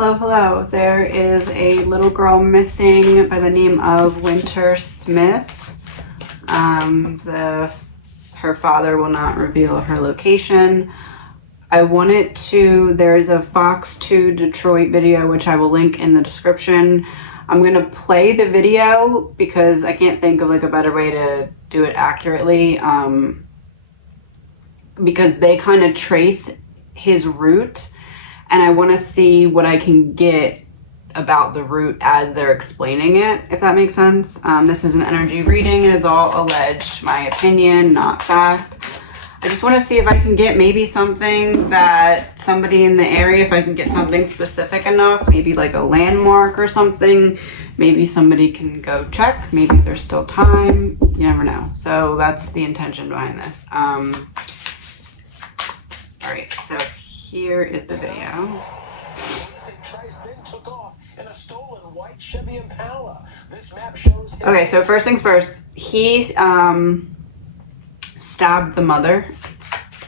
Hello, hello. There is a little girl missing by the name of Winter Smith. Her father will not reveal her location. There's a Fox 2 Detroit video, which I will link in the description. I'm going to play the video because I can't think of like a better way to do it accurately. Because they kind of trace his route, and I want to see what I can get about the route as they're explaining it, if that makes sense. This is an energy reading. It is all alleged, my opinion, not fact. I just want to see if I can get maybe something that somebody in the area, if I can get something specific enough, maybe like a landmark or something, maybe somebody can go check. Maybe there's still time. You never know. So that's the intention behind this. All right, so here is the video. Okay, so first things first, he stabbed the mother,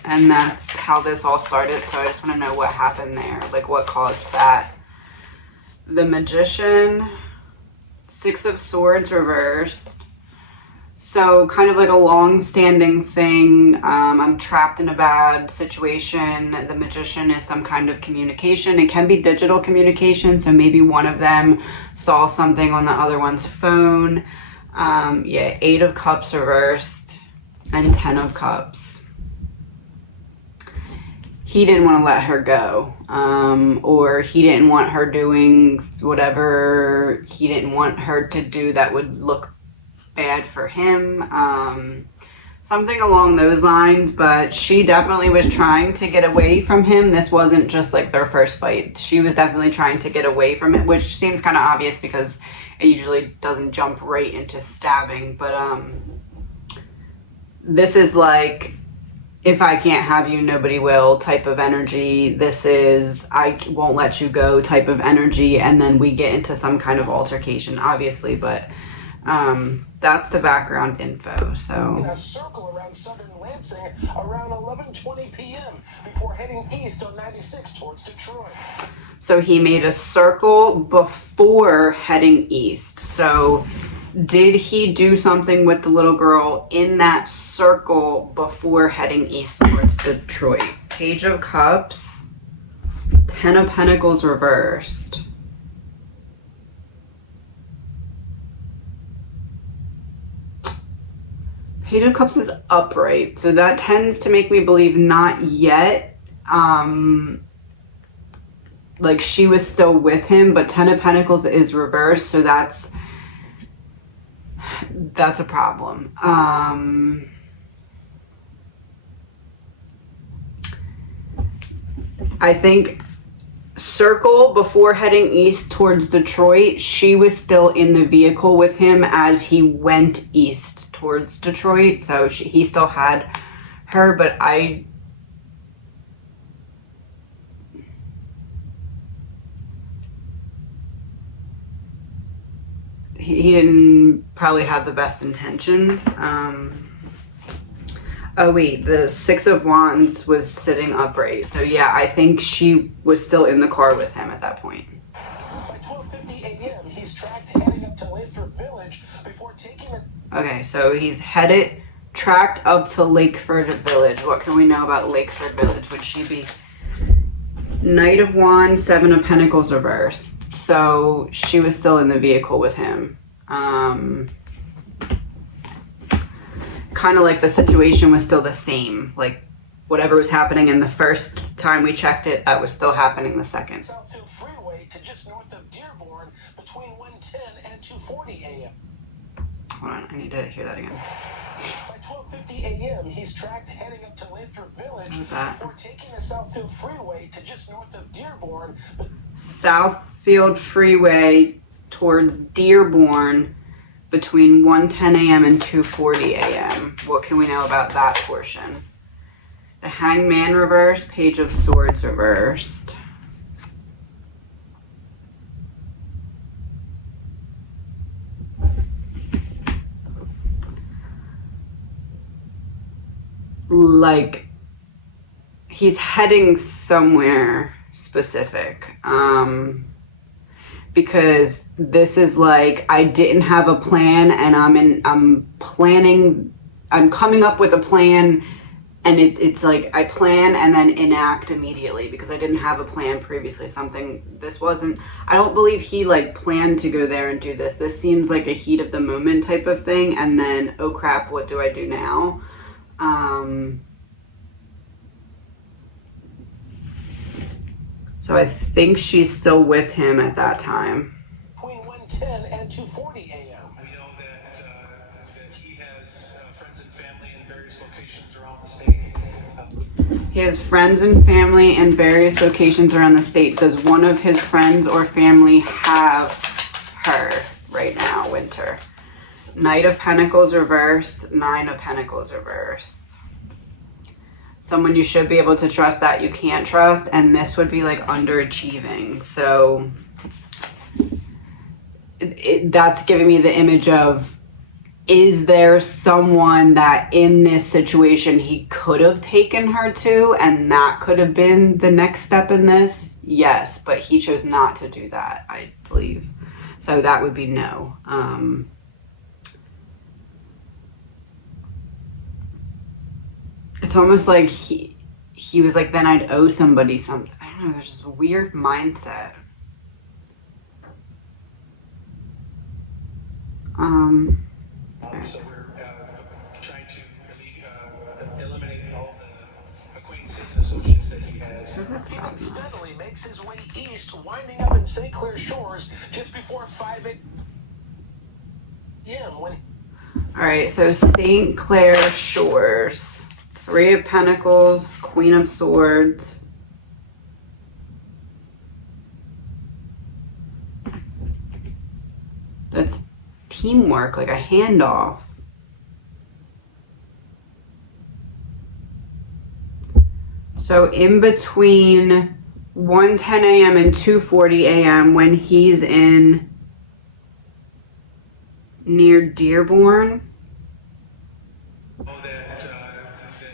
and that's how this all started. So I just want to know what happened there, like what caused that. The Magician, Six of Swords reversed. So kind of like a long-standing thing. I'm trapped in a bad situation. The Magician is some kind of communication. It can be digital communication, so maybe one of them saw something on the other one's phone. Yeah, Eight of Cups reversed and 10 of Cups. He didn't want to let her go, or he didn't want her doing whatever he didn't want her to do that would look bad for him, something along those lines. But she definitely was trying to get away from him. This wasn't just like their first fight. She was definitely trying to get away from it, which seems kind of obvious because it usually doesn't jump right into stabbing. But this is like, if I can't have you, nobody will type of energy. This is, I won't let you go type of energy, and then we get into some kind of altercation, obviously. But that's the background info. So in a circle around southern Lansing around 11:20 p.m. before heading east on 96 towards Detroit. So he made a circle before heading east. So did he do something with the little girl in that circle before heading east towards Detroit? Page of Cups, 10 of Pentacles reversed. Page of Cups is upright, so that tends to make me believe not yet. Like she was still with him, but 10 of Pentacles is reversed, so that's a problem. I think circle before heading east towards Detroit, she was still in the vehicle with him as he went east towards Detroit, so he still had her, but he didn't probably have the best intentions. Oh wait, the Six of Wands was sitting upright, so yeah, I think she was still in the car with him at that point. By 12:50 a.m., he's tracked heading up to Lakeford Village before taking a... Okay, so he's tracked up to Lakeford Village. What can we know about Lakeford Village? Would she be Knight of Wands, Seven of Pentacles reversed? So she was still in the vehicle with him. Kind of like the situation was still the same. Like whatever was happening in the first time we checked it, that was still happening the second. Southfield Freeway to just north of Dearborn between 1:10 and 2:40 a.m. Hold on, I need to hear that again. By 12:50 a.m., he's tracked heading up to Lakeford Village before taking the Southfield Freeway to just north of Dearborn. Southfield Freeway towards Dearborn between 1:10 a.m. and 2:40 a.m. What can we know about that portion? The Hangman reversed, Page of Swords reversed. Like, he's heading somewhere. specific. Because this is like, I didn't have a plan, and I'm coming up with a plan, and it's like I plan and then enact immediately because I didn't have a plan previously. I don't believe he like planned to go there and do this. This seems like a heat of the moment type of thing, and then, oh crap, what do I do now? So I think she's still with him at that time. Between 1:10 and 2:40 a.m. We know that he has friends and family in various locations around the state. He has friends and family in various locations around the state. Does one of his friends or family have her right now, Winter? Knight of Pentacles reversed, Nine of Pentacles reversed. Someone you should be able to trust that you can't trust, and this would be like underachieving. So that's giving me the image of, is there someone that in this situation he could have taken her to, and that could have been the next step in this? Yes, but he chose not to do that, I believe. So that would be no. It's almost like he was like, then I'd owe somebody something. I don't know, there's this weird mindset. So we're trying to eliminate all the acquaintances and associates that he has. He then steadily makes his way east, winding up in St. Clair Shores just before 5 a.m. when... Alright, so St. Clair Shores. Three of Pentacles, Queen of Swords. That's teamwork, like a handoff. So in between 1:10 a.m. and 2:40 a.m. when he's in near Dearborn. Know that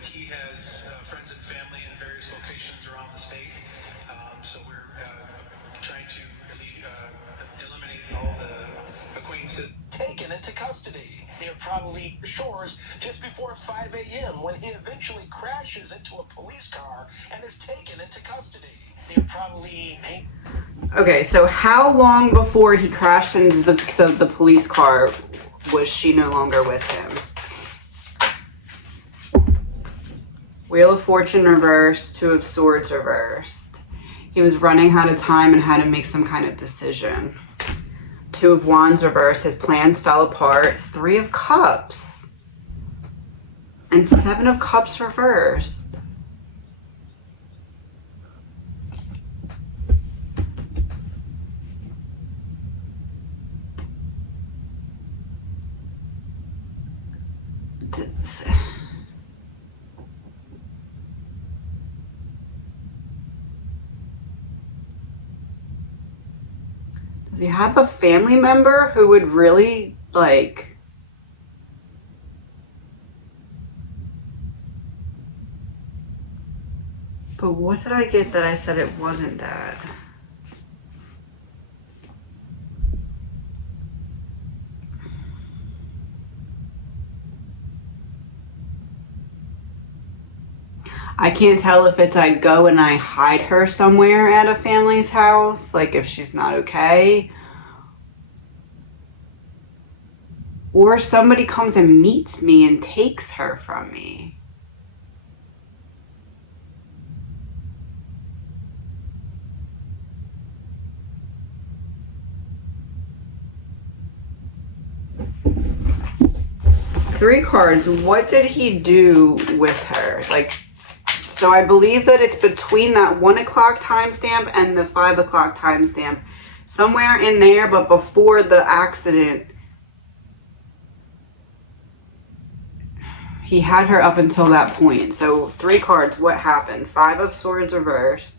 he has friends and family in various locations around the state. So we're trying to eliminate all the acquaintances. Taken into custody. They're probably Shores just before 5 a.m. when he eventually crashes into a police car and is taken into custody. They're probably... Okay, so how long before he crashed into the police car was she no longer with him? Wheel of Fortune reversed, Two of Swords reversed. He was running out of time and had to make some kind of decision. Two of Wands reversed, his plans fell apart. Three of Cups. And Seven of Cups reversed. Does he have a family member who would really, like... But what did I get that I said it wasn't that? I can't tell if it's I go and I hide her somewhere at a family's house, like if she's not okay. Or somebody comes and meets me and takes her from me. Three cards, what did he do with her? Like, so I believe that it's between that 1 o'clock timestamp and the 5 o'clock timestamp. Somewhere in there, but before the accident, he had her up until that point. So three cards, what happened? Five of Swords reversed.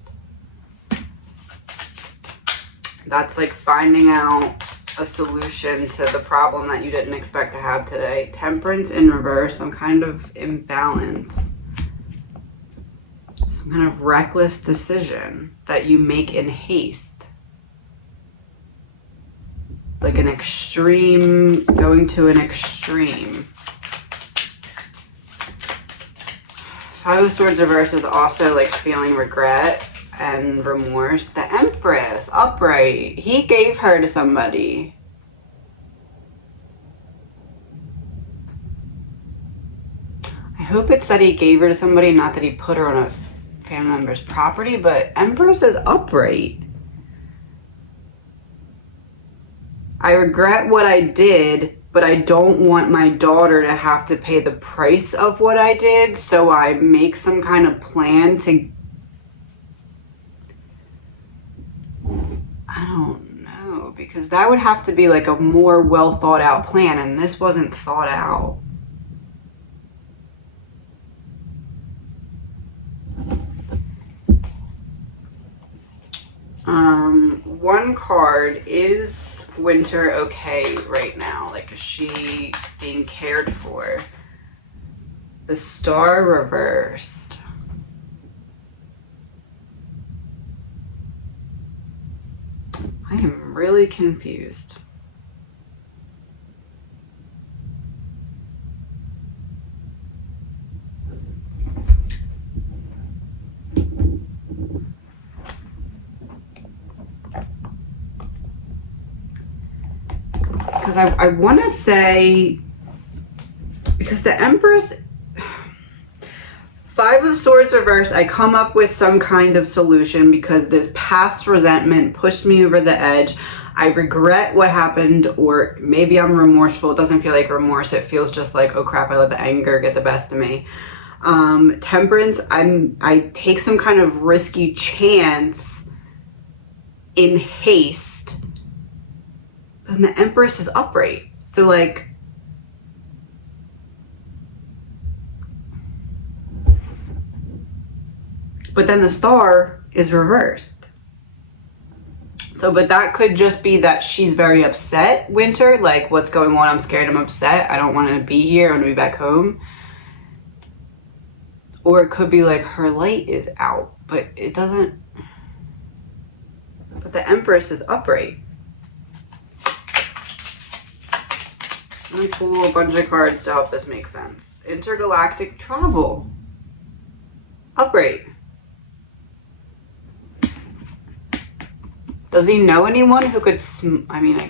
That's like finding out a solution to the problem that you didn't expect to have today. Temperance in reverse, some kind of imbalance. Some kind of reckless decision. that you make in haste. Like an extreme, going to an extreme. Five of Swords reverse is also like feeling regret and remorse. The Empress, upright. He gave her to somebody. I hope it's that he gave her to somebody, not that he put her on a family member's property, but Empress is upright. I regret what I did, but I don't want my daughter to have to pay the price of what I did, so I make some kind of plan to... I don't know, because that would have to be like a more well thought out plan, and this wasn't thought out. One card, is Winter okay right now? Like, is she being cared for? The Star reversed. I am really confused. Because I want to say, because the Empress, Five of Swords reversed, I come up with some kind of solution because this past resentment pushed me over the edge. I regret what happened, or maybe I'm remorseful. It doesn't feel like remorse. It feels just like, oh crap, I let the anger get the best of me. Temperance, I take some kind of risky chance in haste. And the Empress is upright. So like, but then the Star is reversed. So, but that could just be that she's very upset, Winter. Like, what's going on? I'm scared, I'm upset. I don't want to be here. I want to be back home. Or it could be like her light is out, but it doesn't. But the Empress is upright. Let me pull a bunch of cards to help this make sense. Intergalactic travel. Upright. Does he know anyone who could I mean, I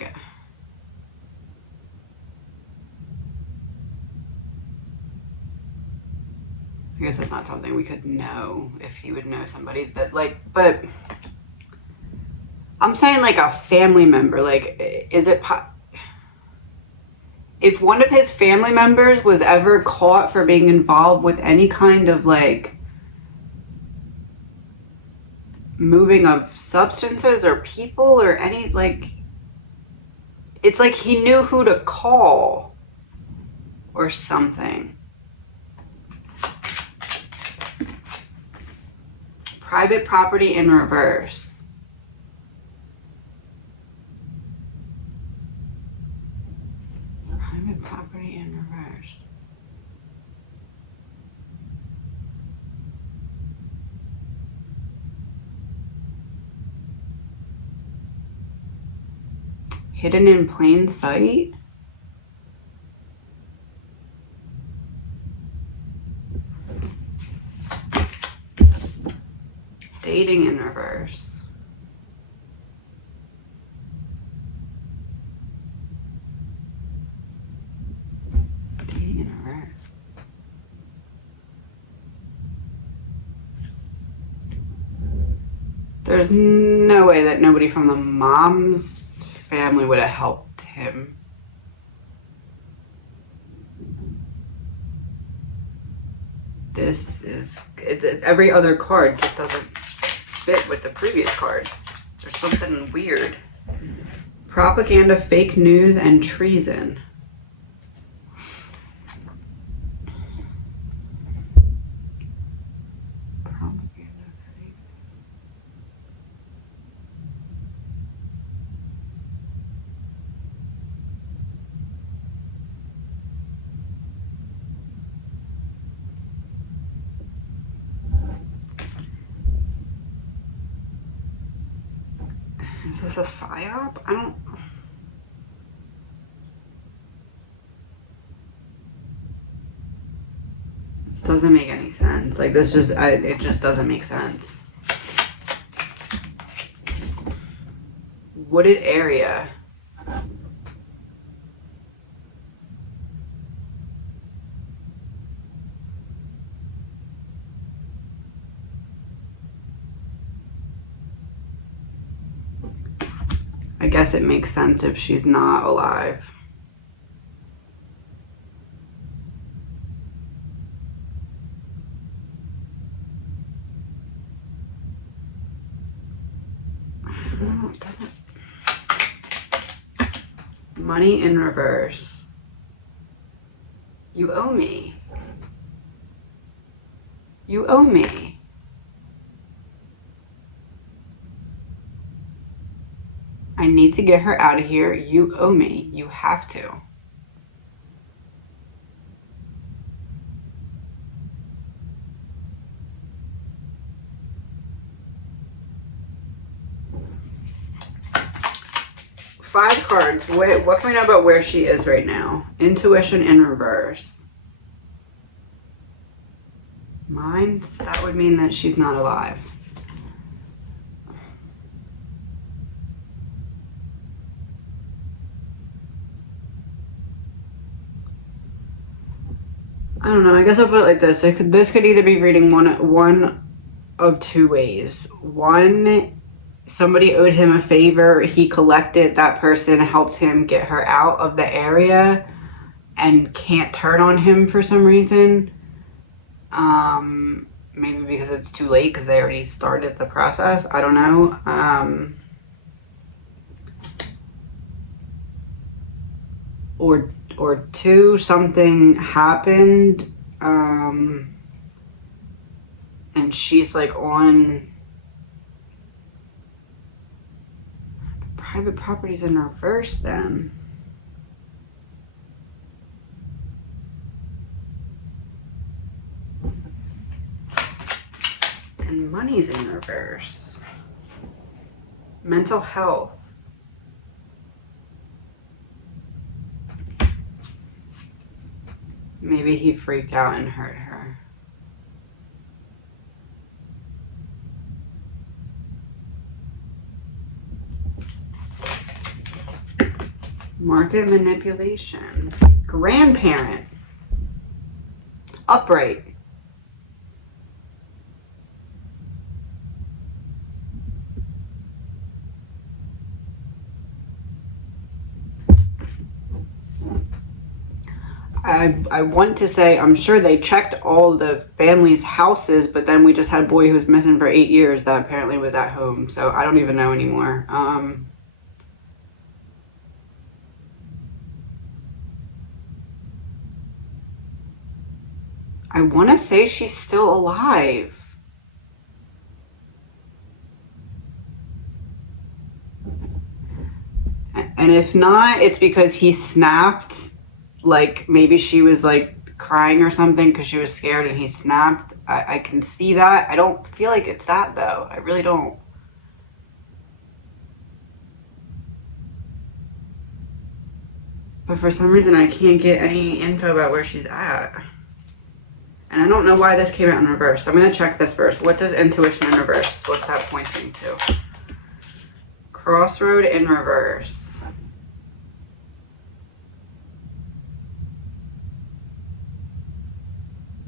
guess that's not something we could know, if he would know somebody that, like, but I'm saying like a family member. Like, is it if one of his family members was ever caught for being involved with any kind of like moving of substances or people or any, like, it's like he knew who to call or something. Private property in reverse. Private property in reverse. Hidden in plain sight? Dating in reverse. Dating in reverse. There's no way that nobody from the mom's family would have helped him. This is, every other card just doesn't fit with the previous card. There's something weird. Propaganda, fake news, and treason. Is this a psyop? I don't... This doesn't make any sense. Like, this just, it just doesn't make sense. Wooded area. I guess it makes sense if she's not alive. No, it doesn't. Money in reverse. You owe me. You owe me. I need to get her out of here. You owe me. You have to. Five cards. What can we know about where she is right now? Intuition in reverse. Mine? That would mean that she's not alive. I don't know. I guess I'll put it like this. This could either be reading one of two ways. One, somebody owed him a favor. He collected. That person helped him get her out of the area and can't turn on him for some reason. Maybe because it's too late because they already started the process. I don't know. Or two, something happened, and she's like on private properties in reverse then. And money's in reverse. Mental health. Maybe he freaked out and hurt her. Market manipulation. Grandparent. Upright. I want to say, I'm sure they checked all the family's houses, but then we just had a boy who was missing for 8 years that apparently was at home. So I don't even know anymore. I want to say she's still alive. And if not, it's because he snapped. Like, maybe she was, like, crying or something because she was scared and he snapped. I can see that. I don't feel like it's that, though. I really don't. But for some reason, I can't get any info about where she's at. And I don't know why this came out in reverse. I'm going to check this first. What does intuition in reverse? What's that pointing to? Crossroad in reverse.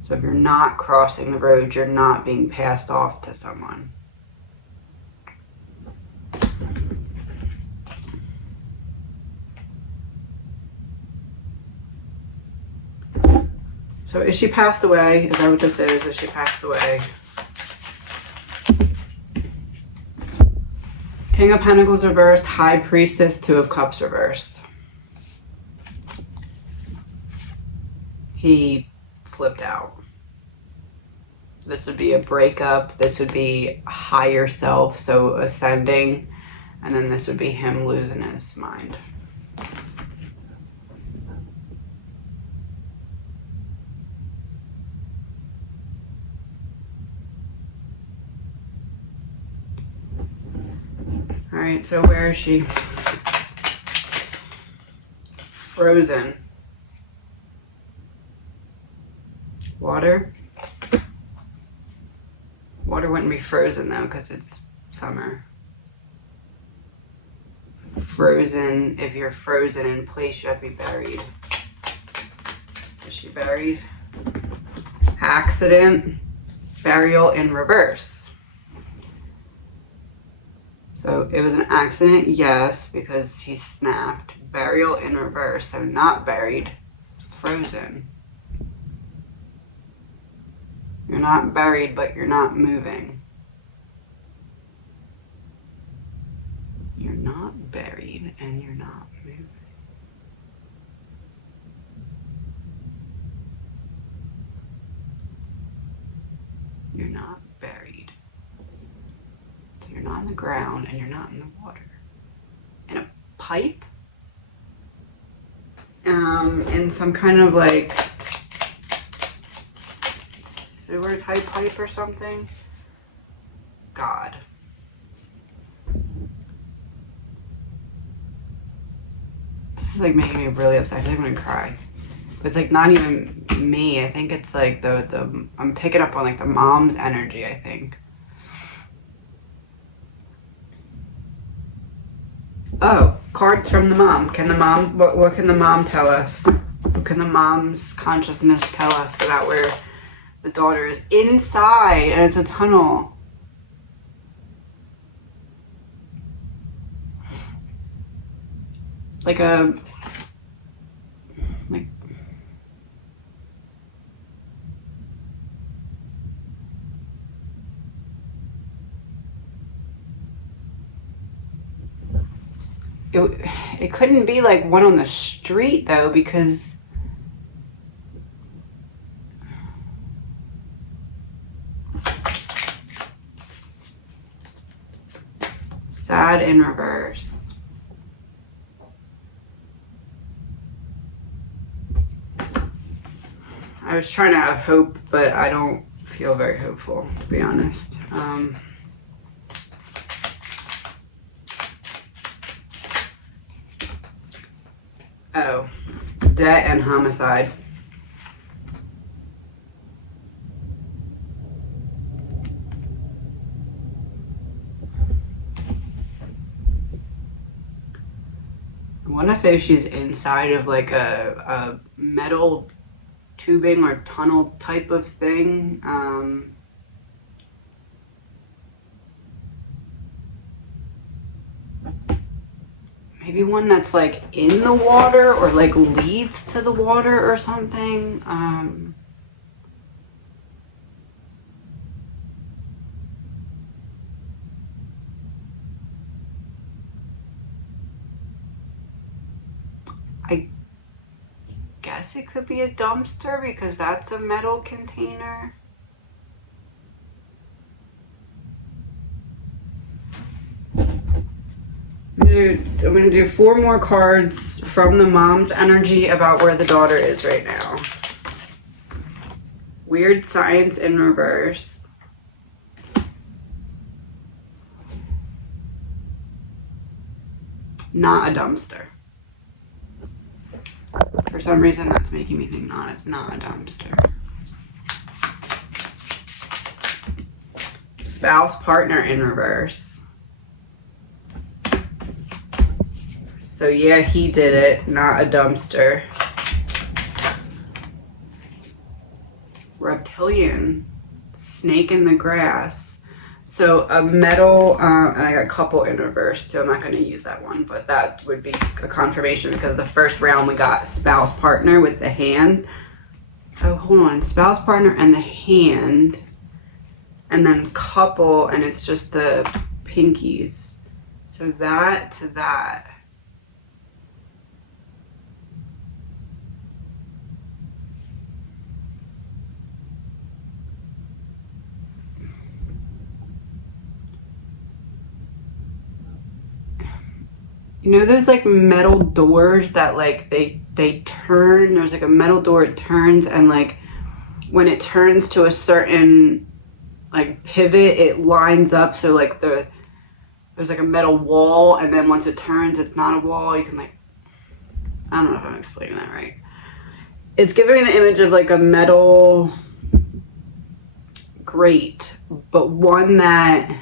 So if you're not crossing the road, you're not being passed off to someone. So is she passed away? Is that what this is? Is she passed away? King of Pentacles reversed, High Priestess, Two of Cups reversed. He flipped out. This would be a breakup. This would be higher self, so ascending. And then this would be him losing his mind. All right, Alright, so where is she? Frozen. Water? Water wouldn't be frozen though because it's summer. Frozen, if you're frozen in place, you have to be buried. Is she buried? Accident, burial in reverse. So it was an accident, yes, because he snapped. Burial in reverse, so not buried, frozen. You're not buried, but you're not moving. You're not buried, and you're not moving. You're not buried. So you're not in the ground, and you're not in the water. In a pipe? In some kind of like sewer type pipe or something. God. This is like making me really upset. I feel like I'm gonna cry. But it's like not even me. I think it's like the I'm picking up on like the mom's energy, I think. Oh, cards from the mom. Can the mom, what can the mom tell us? What can the mom's consciousness tell us about where the daughter is? Inside, and it's a tunnel. Like a, like, it couldn't be like one on the street though, because sad in reverse. I was trying to have hope, but I don't feel very hopeful, to be honest. Oh, debt and homicide. I want to say she's inside of like a metal tubing or tunnel type of thing. Maybe one that's like in the water or like leads to the water or something. I guess it could be a dumpster because that's a metal container. I'm gonna do 4 more cards from the mom's energy about where the daughter is right now. Weird signs in reverse. Not a dumpster. For some reason that's making me think not a dumpster. Spouse, partner in reverse. So yeah, he did it, not a dumpster. Reptilian, snake in the grass. So a metal, and I got couple in reverse, so I'm not going to use that one, but that would be a confirmation because the first round we got spouse, partner with the hand. Oh, hold on, spouse, partner, and the hand, and then couple, and it's just the pinkies. So that to that. You know those like metal doors that like they turn? There's like a metal door, it turns, and like when it turns to a certain like pivot, it lines up so like the there's like a metal wall, and then once it turns, it's not a wall. You can like, I don't know if I'm explaining that right. It's giving me the image of like a metal grate, but one that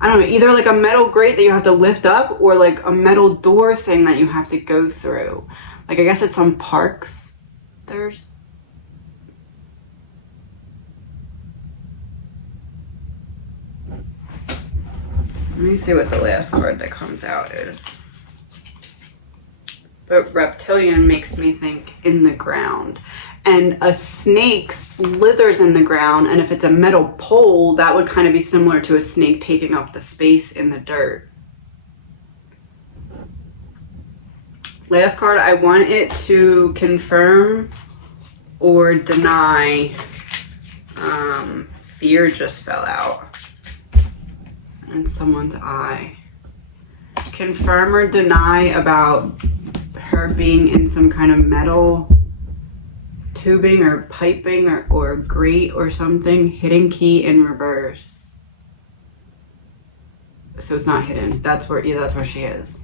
I don't know, either like a metal grate that you have to lift up or like a metal door thing that you have to go through. Like, I guess at some parks there's... Let me see what the last card that comes out is. But reptilian makes me think in the ground. And a snake slithers in the ground, and if it's a metal pole, that would kind of be similar to a snake taking up the space in the dirt. Last card, I want it to confirm or deny. Fear just fell out. And someone's eye. Confirm or deny about her being in some kind of metal tubing or piping or grate or something. Hidden key in reverse. So it's not hidden. That's where, yeah, that's where she is.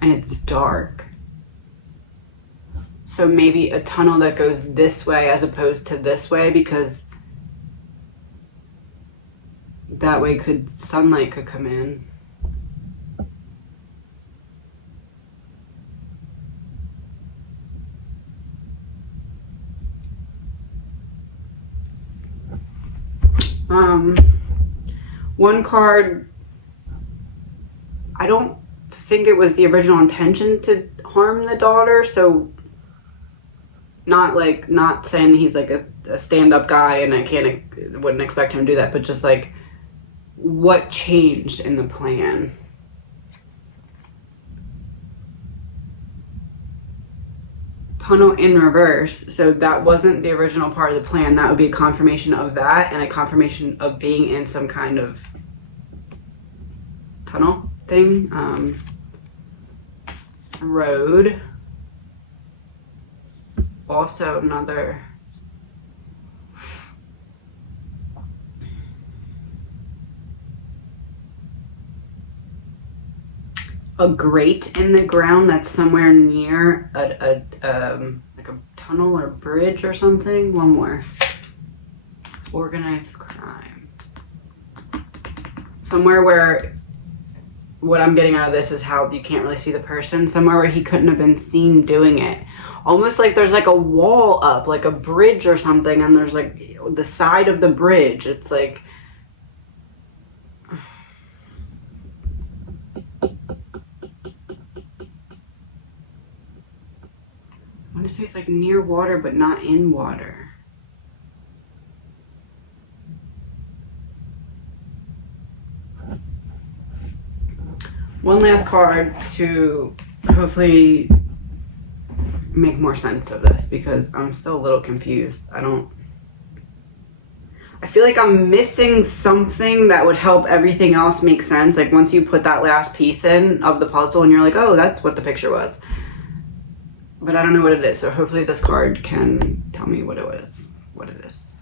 And it's dark. So maybe a tunnel that goes this way as opposed to this way, because that way sunlight could come in. One card, I don't think it was the original intention to harm the daughter, so not saying he's like a stand-up guy and wouldn't expect him to do that, but just like what changed in the plan. Tunnel in reverse, so that wasn't the original part of the plan. That would be a confirmation of that and a confirmation of being in some kind of tunnel thing. Road. Also another a grate in the ground that's somewhere near like a tunnel or bridge or something. One more. Organized crime. Somewhere where, what I'm getting out of this is how you can't really see the person. Somewhere where he couldn't have been seen doing it. Almost like there's like a wall up, like a bridge or something, and there's like the side of the bridge. It's like... I want to say it's like near water, but not in water. One last card to hopefully make more sense of this, because I'm still a little confused. I feel like I'm missing something that would help everything else make sense. Like once you put that last piece in of the puzzle and you're like, oh, that's what the picture was. But I don't know what it is, so hopefully this card can tell me what it was. What it is.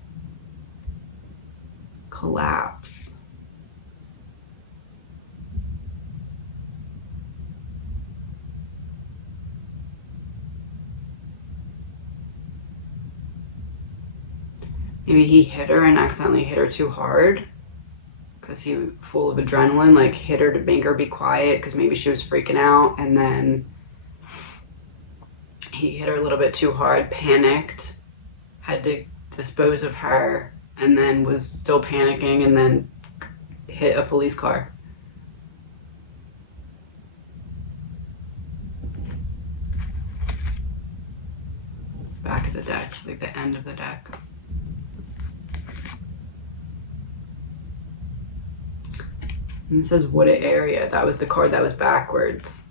Collapse. Maybe he hit her and accidentally hit her too hard because he was full of adrenaline, like hit her to make her be quiet because maybe she was freaking out, and then he hit her a little bit too hard, panicked, had to dispose of her, and then was still panicking and then hit a police car. Back of the deck, like the end of the deck. And it says wooded area. That was the card that was backwards.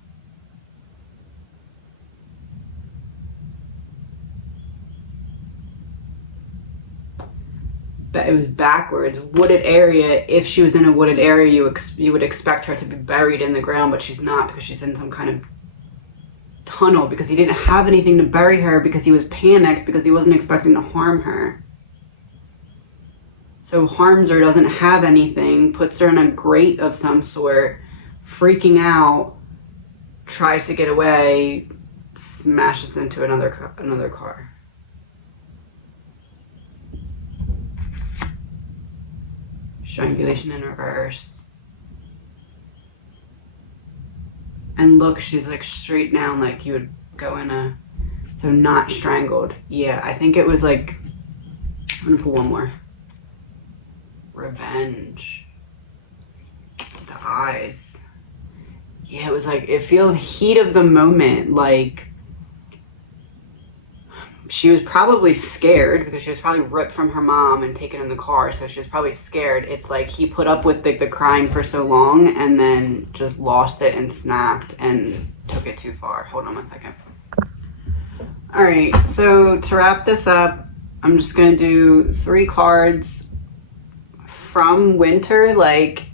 But it was backwards. Wooded area. If she was in a wooded area, you would expect her to be buried in the ground, but she's not because she's in some kind of tunnel because he didn't have anything to bury her because he was panicked because he wasn't expecting to harm her. So harms her, doesn't have anything, puts her in a grate of some sort, freaking out, tries to get away, smashes into another car. Strangulation in reverse. And look, she's like straight down like you would go in a... So not strangled. Yeah, I think it was like... I'm gonna pull one more. Revenge. The eyes. Yeah, it was like, it feels heat of the moment. Like, she was probably scared because she was probably ripped from her mom and taken in the car, so she was probably scared. It's like he put up with the crying for so long and then just lost it and snapped and took it too far. Hold on one second. All right, so to wrap this up, I'm just gonna do 3 cards from Winter, like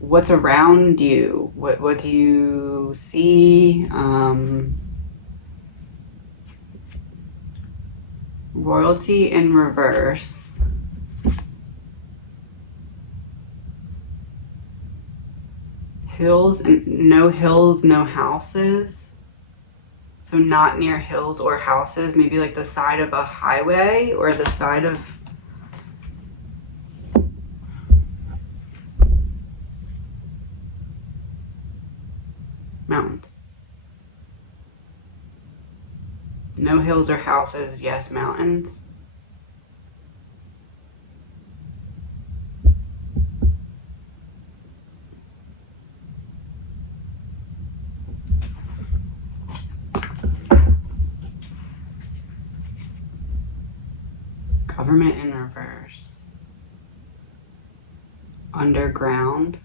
what's around you, what do you see? Royalty in reverse. Hills, and no hills, no houses. So not near hills or houses, maybe like the side of a highway or the side of... mountains. No hills or houses, yes, mountains. Government in reverse. Underground.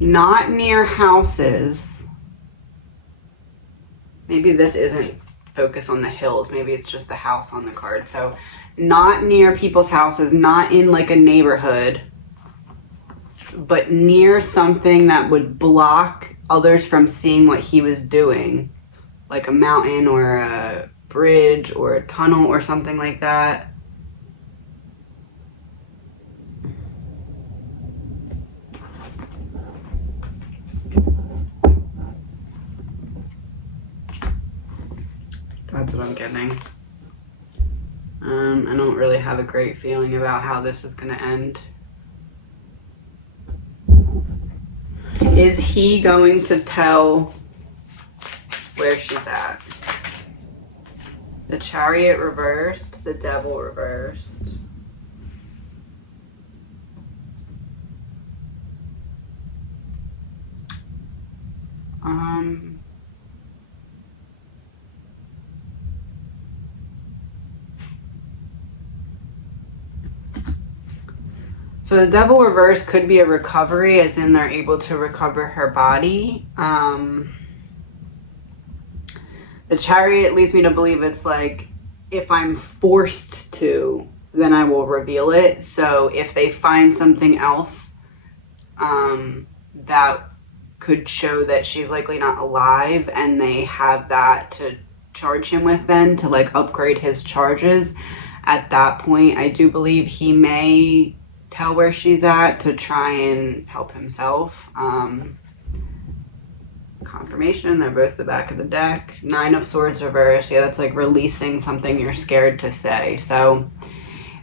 Not near houses. Maybe this isn't focus on the hills. Maybe it's just the house on the card. So not near people's houses, not in like a neighborhood, but near something that would block others from seeing what he was doing, like a mountain or a bridge or a tunnel or something like that. That's what I'm getting. I don't really have a great feeling about how this is going to end. Is he going to tell where she's at? The Chariot reversed, the Devil reversed. So the Devil reverse could be a recovery, as in they're able to recover her body. The Chariot leads me to believe it's like, if I'm forced to, then I will reveal it. So if they find something else that could show that she's likely not alive, and they have that to charge him with, then to like upgrade his charges, at that point I do believe he may tell where she's at to try and help himself. Confirmation, they're both the back of the deck. 9 of Swords reverse. Yeah, that's like releasing something you're scared to say. So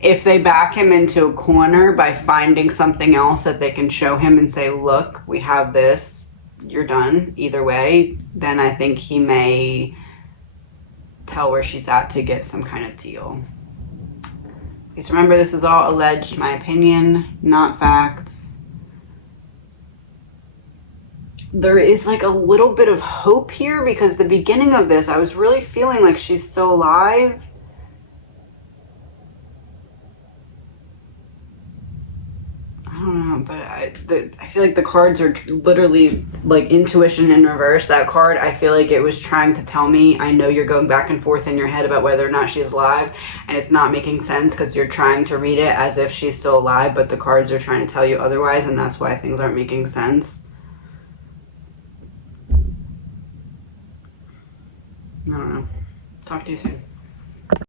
if they back him into a corner by finding something else that they can show him and say, look, we have this, you're done either way, then I think he may tell where she's at to get some kind of deal. Please remember, this is all alleged, my opinion, not facts. There is like a little bit of hope here, because the beginning of this, I was really feeling like she's still alive. I don't know, but I feel like the cards are literally like intuition in reverse. That card, I feel like it was trying to tell me, I know you're going back and forth in your head about whether or not she's alive, and it's not making sense because you're trying to read it as if she's still alive, but the cards are trying to tell you otherwise, and that's why things aren't making sense. I don't know. Talk to you soon.